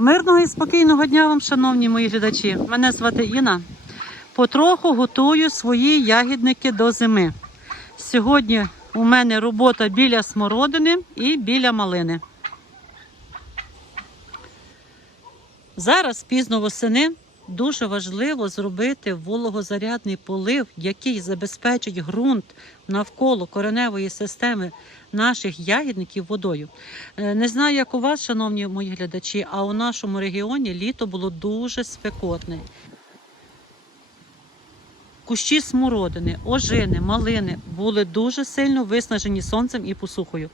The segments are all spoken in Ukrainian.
Мирного і спокійного дня вам, шановні мої глядачі. Мене звати Інна. Потроху готую свої ягідники до зими. Сьогодні у мене робота біля смородини і біля малини. Зараз пізно восени дуже важливо зробити вологозарядний полив, який забезпечить ґрунт навколо кореневої системи наших ягідників водою. Е, Не знаю, як у вас, шановні мої глядачі, а у нашому регіоні літо було дуже спекотне. Кущі смородини, ожини, малини були дуже сильно виснажені сонцем і посухою.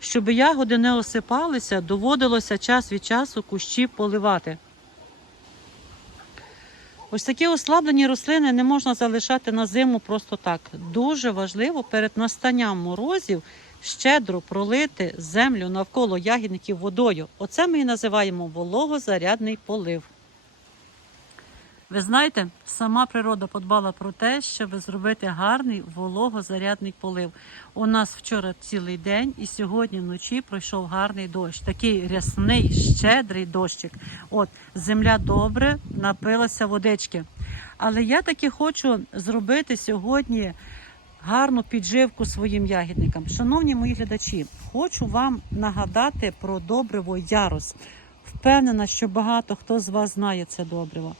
Щоб ягоди не осипалися, доводилося час від часу кущі поливати. Ось такі ослаблені рослини не можна залишати на зиму просто так. Дуже важливо перед настанням морозів щедро пролити землю навколо ягідників водою. Оце ми і називаємо вологозарядний полив. Ви знаєте, сама природа подбала про те, щоб зробити гарний вологозарядний полив. У нас вчора цілий день і сьогодні вночі пройшов гарний дощ. Такий рясний, щедрий дощик. От земля добре напилася водички. Але я таки хочу зробити сьогодні гарну підживку своїм ягідникам. Шановні мої глядачі, хочу вам нагадати про добриво Ярос. Впевнена, що багато хто з вас знає це добриво.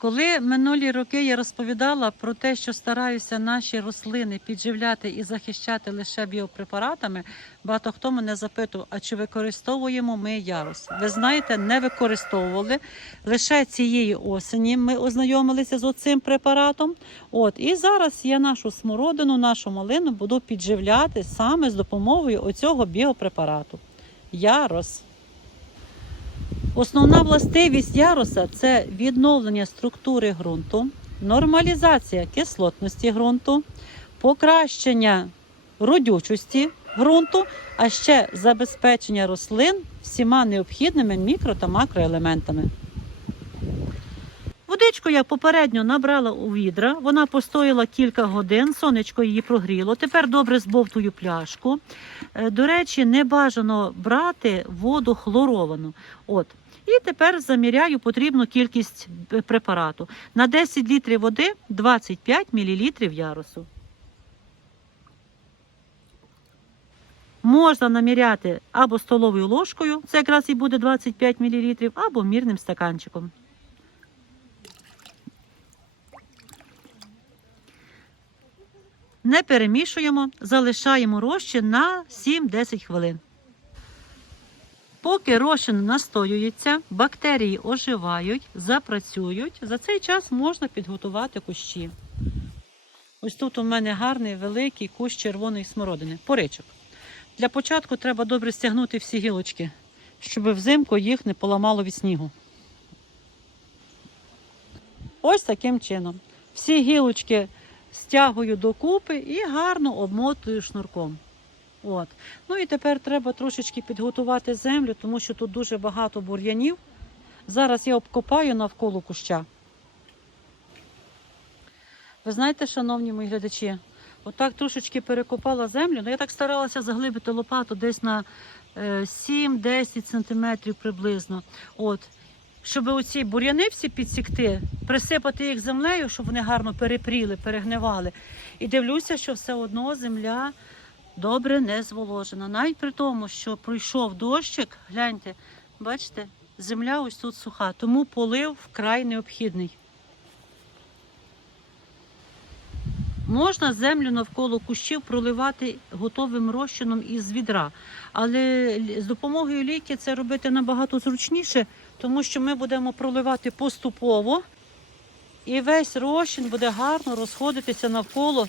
Коли минулі роки я розповідала про те, що стараюся наші рослини підживляти і захищати лише біопрепаратами, багато хто мене запитував, а чи використовуємо ми ярус? Ви знаєте, не використовували. Лише цієї осені ми ознайомилися з оцим препаратом. От і зараз я нашу смородину, нашу малину буду підживляти саме з допомогою оцього біопрепарату. Ярос. Основна властивість яруса це відновлення структури ґрунту, нормалізація кислотності ґрунту, покращення родючості ґрунту, а ще забезпечення рослин всіма необхідними мікро та макроелементами. Водичку я попередньо набрала у відра, вона постояла кілька годин, сонечко її прогріло. Тепер добре збовтую пляшку. Е, До речі, не бажано брати воду хлоровану. От. І тепер заміряю потрібну кількість препарату. На 10 літрів води 25 мл ярусу. Можна наміряти або столовою ложкою, це якраз і буде 25 мл, або мірним стаканчиком. Не перемішуємо, залишаємо розчин на 7-10 хвилин. Поки розчин настоюється, бактерії оживають, запрацюють. За цей час можна підготувати кущі. Ось тут у мене гарний великий кущ червоної смородини. Поричок. Для початку треба добре стягнути всі гілочки, щоб взимку їх не поламало від снігу. Ось таким чином. Всі гілочки стягую докупи і гарно обмотую шнурком. От. Ну і тепер треба трошечки підготувати землю, тому що тут дуже багато бур'янів. Зараз я обкопаю навколо куща. Ви знаєте, шановні мої глядачі, отак трошечки перекопала землю. Ну, я так старалася заглибити лопату десь на е, 7-10 сантиметрів приблизно. От. Щоб оці бур'яни всі підсікти, присипати їх землею, щоб вони гарно перепріли, перегнивали. І дивлюся, що все одно земля добре не зволожена. Навіть при тому, що пройшов дощик, гляньте, бачите, земля ось тут суха, тому полив вкрай необхідний. Можна землю навколо кущів проливати готовим розчином із відра, але з допомогою ліки це робити набагато зручніше, тому що ми будемо проливати поступово, і весь розчин буде гарно розходитися навколо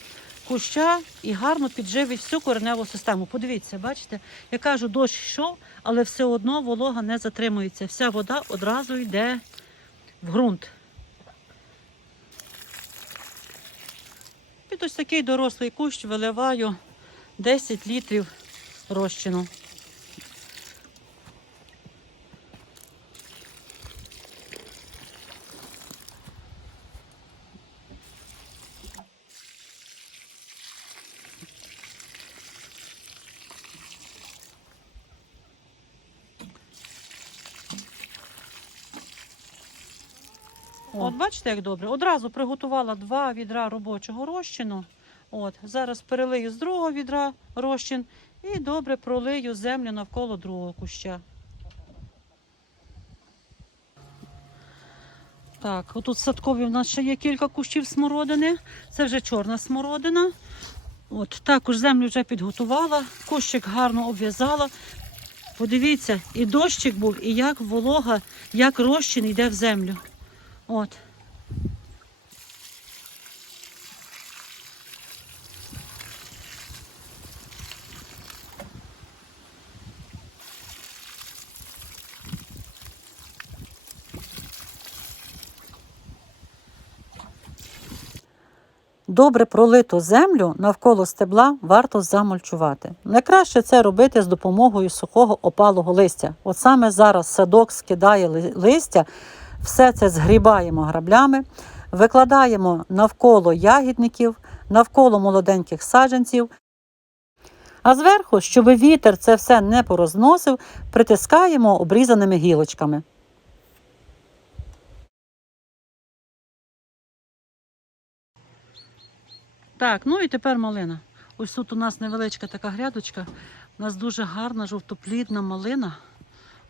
куща і гарно підживить всю кореневу систему. Подивіться, бачите, я кажу, дощ йшов, але все одно волога не затримується. Вся вода одразу йде в ґрунт. Під ось такий дорослий кущ виливаю 10 літрів розчину. О. От бачите, як добре. Одразу приготувала два відра робочого розчину. От, зараз перелию з другого відра розчин і добре пролию землю навколо другого куща. Так, отут садкові в нас ще є кілька кущів смородини. Це вже чорна смородина. От, також землю вже підготувала, кущик гарно обв'язала. Подивіться, і дощик був, і як волога, як розчин йде в землю. От. Добре пролиту землю навколо стебла варто замульчувати. Найкраще це робити з допомогою сухого опалого листя. От саме зараз садок скидає листя, все це згрібаємо граблями, викладаємо навколо ягідників, навколо молоденьких саджанців. А зверху, щоб вітер це все не порозносив, притискаємо обрізаними гілочками. Так, ну і тепер малина. Ось тут у нас невеличка така грядочка. У нас дуже гарна жовтоплідна малина.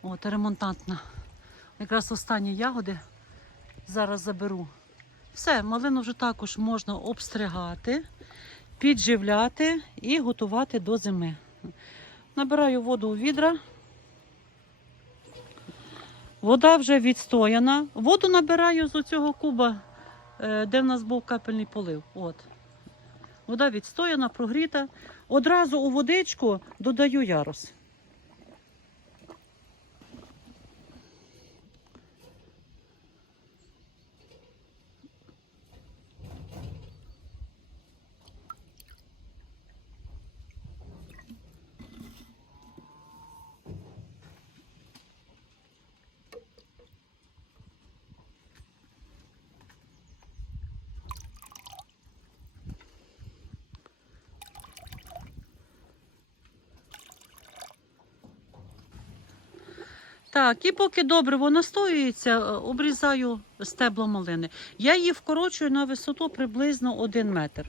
От, ремонтантна. Якраз останні ягоди зараз заберу. Все, малину вже також можна обстригати, підживляти і готувати до зими. Набираю воду у відра. Вода вже відстояна. Воду набираю з оцього куба, е, де в нас був капельний полив. От. Вода відстояна, прогріта. Одразу у водичку додаю ярус. Так, і поки добриво настоюється, е, обрізаю стебло малини. Я її вкорочую на висоту приблизно 1 метр.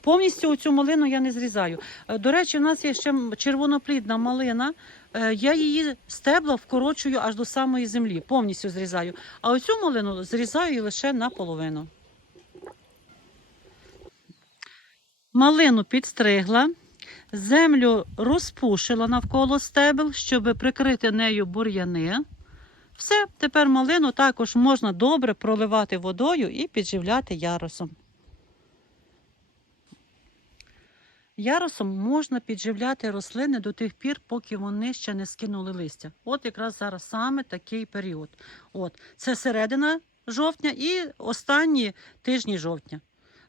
Повністю цю малину я не зрізаю. Е, До речі, в нас є ще червоноплідна малина. Е, Я її стебла вкорочую аж до самої землі, повністю зрізаю. А оцю малину зрізаю лише наполовину. Малину підстригла. Землю розпушила навколо стебел, щоб прикрити нею бур'яни. Все, тепер малину також можна добре проливати водою і підживляти яросом. Яросом можна підживляти рослини до тих пір, поки вони ще не скинули листя. От якраз зараз саме такий період. От, це середина жовтня і останні тижні жовтня.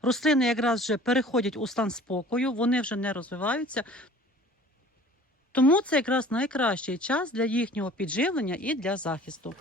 Рослини якраз вже переходять у стан спокою, вони вже не розвиваються. Тому це якраз найкращий час для їхнього підживлення і для захисту.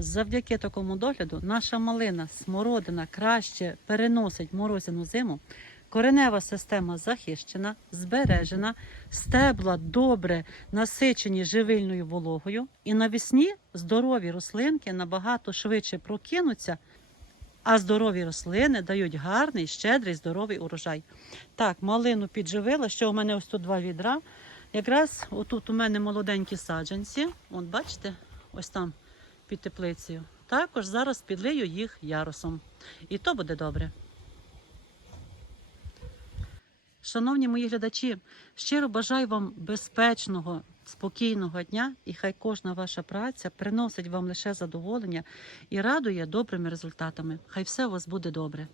Завдяки такому догляду наша малина смородина краще переносить морозяну зиму. Коренева система захищена, збережена, стебла добре насичені живильною вологою, і навесні здорові рослинки набагато швидше прокинуться, а здорові рослини дають гарний, щедрий, здоровий урожай. Так, малину підживила, що у мене ось тут два відра. Якраз отут у мене молоденькі саджанці. От бачите, ось там під теплицею. Також зараз підлию їх ярусом. І то буде добре. Шановні мої глядачі, щиро бажаю вам безпечного, спокійного дня, і хай кожна ваша праця приносить вам лише задоволення і радує добрими результатами. Хай все у вас буде добре.